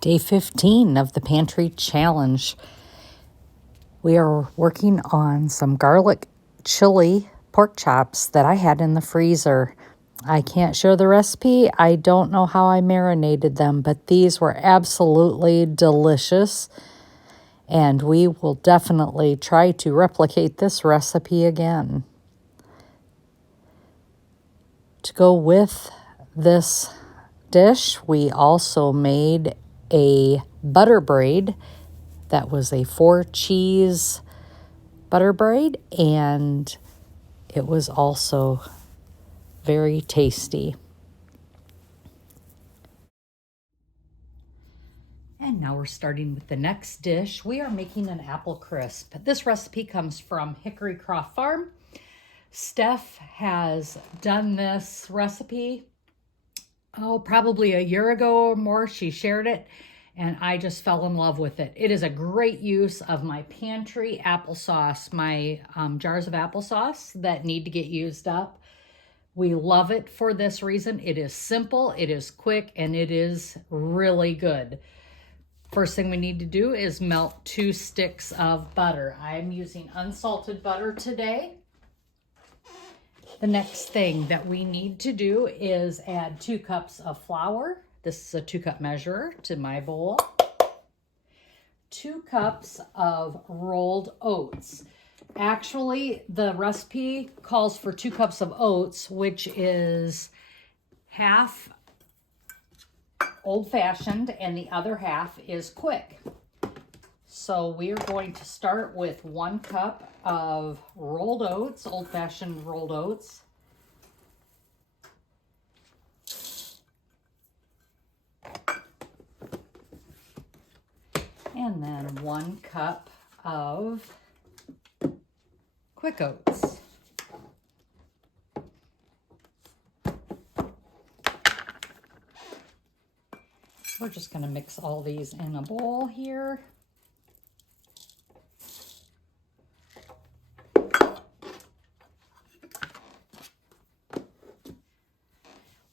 Day 15 of the Pantry Challenge. We are working on some garlic chili pork chops that I had in the freezer. I can't show the recipe. I don't know how I marinated them, but these were absolutely delicious. And we will definitely try to replicate this recipe again. To go with this dish, we also made a butter braid. That was a 4-cheese butter braid, and it was also very tasty. And now we're starting with the next dish. We are making an apple crisp. This recipe comes from Hickory Croft Farm. Steph has done this recipe, probably a year ago or more. She shared it, and I just fell in love with it. It is a great use of my pantry applesauce, my jars of applesauce that need to get used up. We love it for this reason. It is simple, it is quick, and it is really good. First thing we need to do is melt 2 sticks of butter. I'm using unsalted butter today. The next thing that we need to do is add 2 cups of flour. This is a 2-cup measure to my bowl. 2 cups of rolled oats. Actually, the recipe calls for 2 cups of oats, which is half old-fashioned and the other half is quick. So we are going to start with 1 cup of rolled oats, old-fashioned rolled oats. And then 1 cup of quick oats. We're just going to mix all these in a bowl here.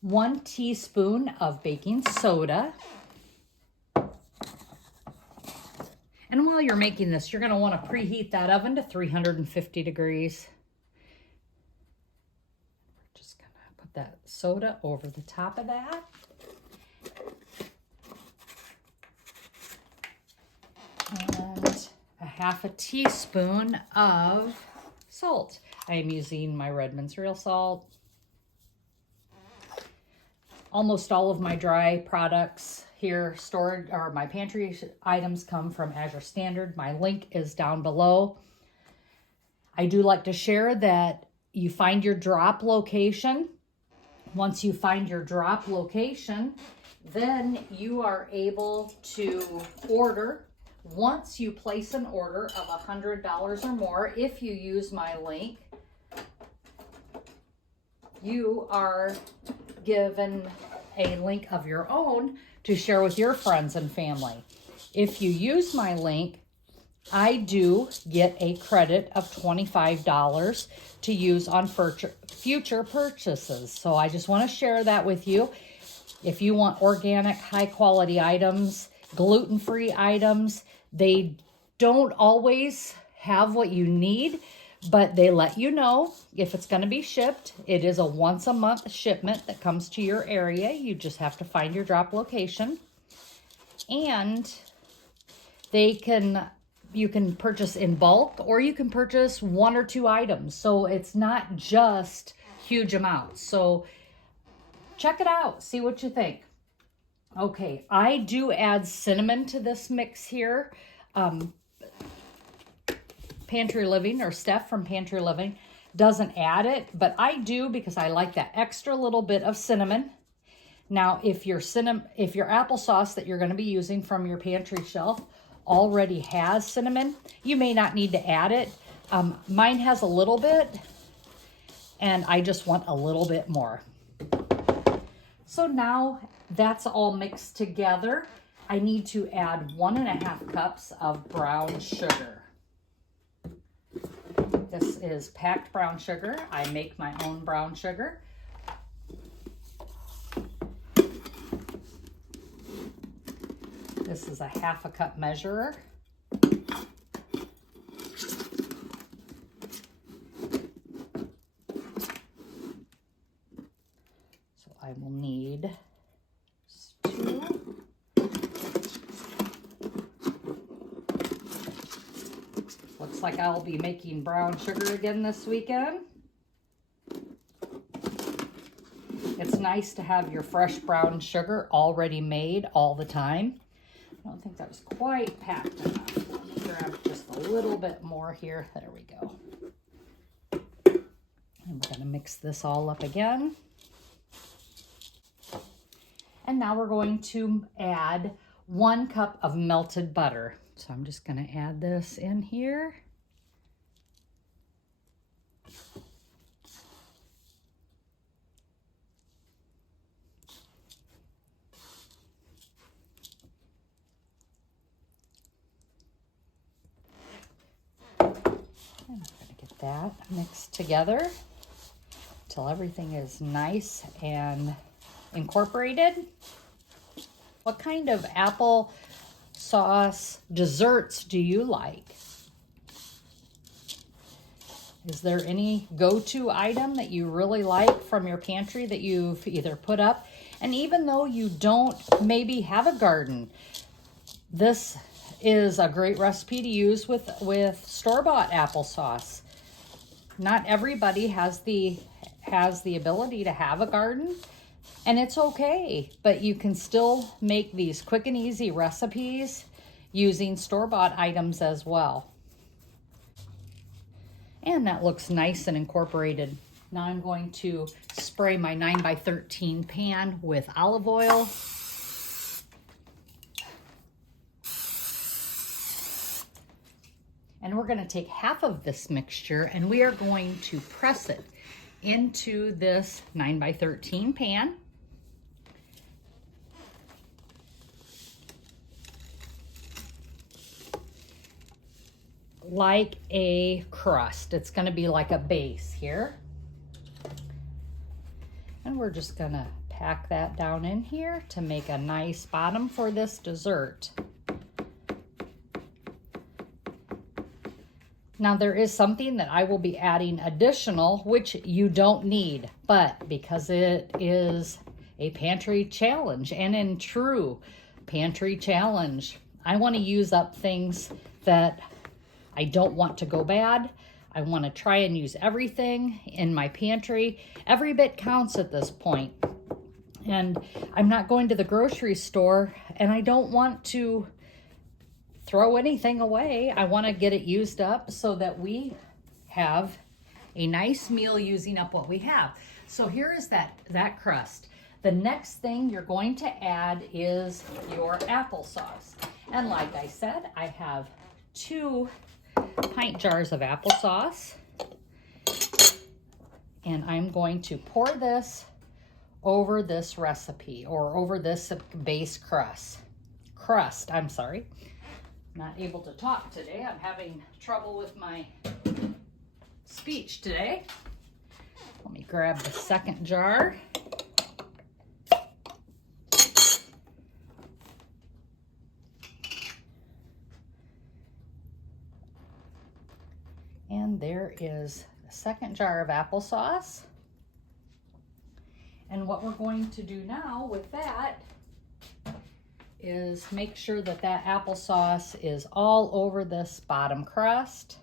One teaspoon of baking soda. And while you're making this, you're going to want to preheat that oven to 350 degrees. Just going to put that soda over the top of that. And a half a teaspoon of salt. I am using my Redmond's real salt. Almost all of my dry products here stored, or my pantry items, come from Azure Standard. My link is down below. I do like to share that you find your drop location. Once you find your drop location, then you are able to order. Once you place an order of $100 or more, if you use my link, you are given a link of your own to share with your friends and family. If you use my link, I do get a credit of $25 to use on future purchases. So I just want to share that with you. If you want organic, high quality items, gluten-free items, they don't always have what you need, but they let you know if it's going to be shipped. It is a once a month shipment that comes to your area. You just have to find your drop location. And you can purchase in bulk, or you can purchase 1 or 2 items. So it's not just huge amounts. So check it out. See what you think. Okay, I do add cinnamon to this mix here. Pantry Living, or Steph from Pantry Living, doesn't add it, but I do because I like that extra little bit of cinnamon. Now, if your applesauce that you're going to be using from your pantry shelf already has cinnamon, you may not need to add it. Mine has a little bit, and I just want a little bit more. So now that's all mixed together. I need to add 1.5 cups of brown sugar. This is packed brown sugar. I make my own brown sugar. This is a 1/2 cup measurer. So I will need 2. Looks like I'll be making brown sugar again this weekend. It's nice to have your fresh brown sugar already made all the time. I don't think that was quite packed enough. Let me grab just a little bit more here. There we go. And we're going to mix this all up again. And now we're going to add 1 cup of melted butter. So I'm just going to add this in here. And I'm going to get that mixed together until everything is nice and incorporated. What kind of applesauce desserts do you like? Is there any go-to item that you really like from your pantry that you've either put up? And even though you don't maybe have a garden, this is a great recipe to use with store-bought applesauce. Not everybody has the ability to have a garden, and it's okay, but you can still make these quick and easy recipes using store-bought items as well. And that looks nice and incorporated. Now I'm going to spray my 9x13 pan with olive oil. And we're going to take half of this mixture and we are going to press it into this 9x13 pan. Like a crust. It's going to be like a base here. And we're just going to pack that down in here to make a nice bottom for this dessert. Now there is something that I will be adding additional, which you don't need, but because it is a pantry challenge, and in true pantry challenge, I want to use up things that I don't want to go bad. I want to try and use everything in my pantry. Every bit counts at this point. And I'm not going to the grocery store, and I don't want to throw anything away. I want to get it used up so that we have a nice meal using up what we have. So here is that crust. The next thing you're going to add is your applesauce. And like I said, I have 2 pint jars of applesauce. And I'm going to pour this over this recipe, or over this base crust. Not able to talk today. I'm having trouble with my speech today. Let me grab the second jar. And there is the second jar of applesauce. And what we're going to do now with that is make sure that that applesauce is all over this bottom crust.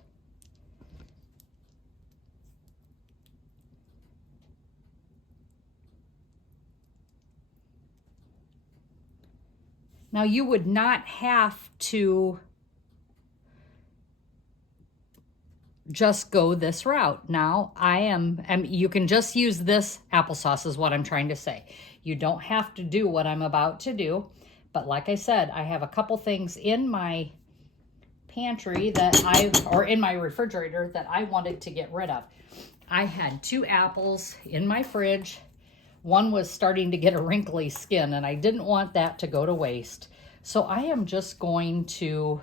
Now you would not have to just go this route. Now you can just use this applesauce is what I'm trying to say. You don't have to do what I'm about to do. But like I said, I have a couple things in my pantry or in my refrigerator that I wanted to get rid of. I had 2 apples in my fridge. One was starting to get a wrinkly skin, and I didn't want that to go to waste. So I am just going to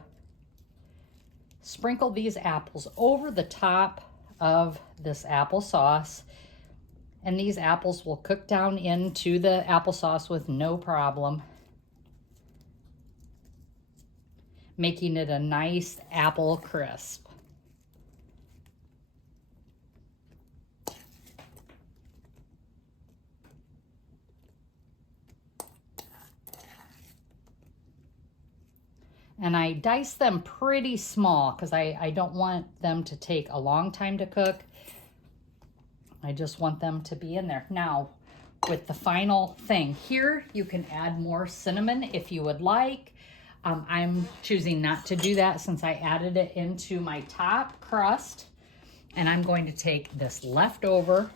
sprinkle these apples over the top of this applesauce. And these apples will cook down into the applesauce with no problem. making it a nice apple crisp. And I dice them pretty small because I don't want them to take a long time to cook. I just want them to be in there. Now, with the final thing here, you can add more cinnamon if you would like. I'm choosing not to do that since I added it into my top crust. And I'm going to take this leftover,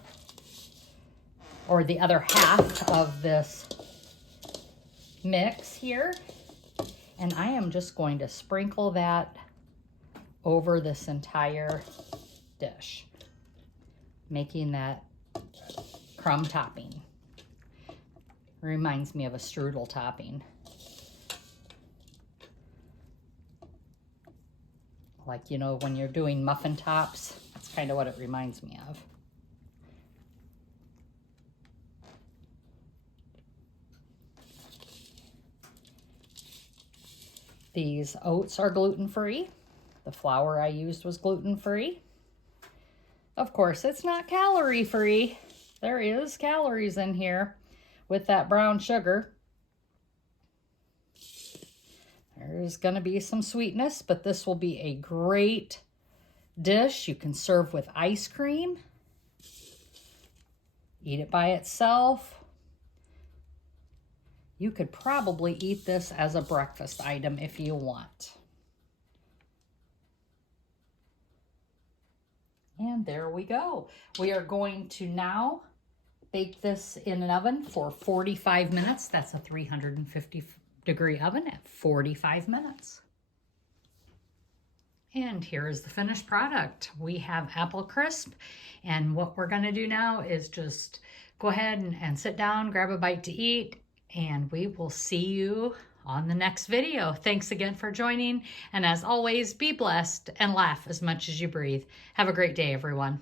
or the other half of this mix here, and I am just going to sprinkle that over this entire dish, making that crumb topping. Reminds me of a strudel topping. Like, you know, when you're doing muffin tops, that's kind of what it reminds me of. These oats are gluten-free. The flour I used was gluten-free. Of course, it's not calorie-free. There is calories in here with that brown sugar. There's going to be some sweetness, but this will be a great dish. You can serve with ice cream. Eat it by itself. You could probably eat this as a breakfast item if you want. And there we go. We are going to now bake this in an oven for 45 minutes. That's a 350-degree oven at 45 minutes. And here is the finished product. We have apple crisp, and what we're going to do now is just go ahead and sit down, grab a bite to eat, and we will see you on the next video. Thanks again for joining, and as always, be blessed and laugh as much as you breathe. Have a great day, everyone.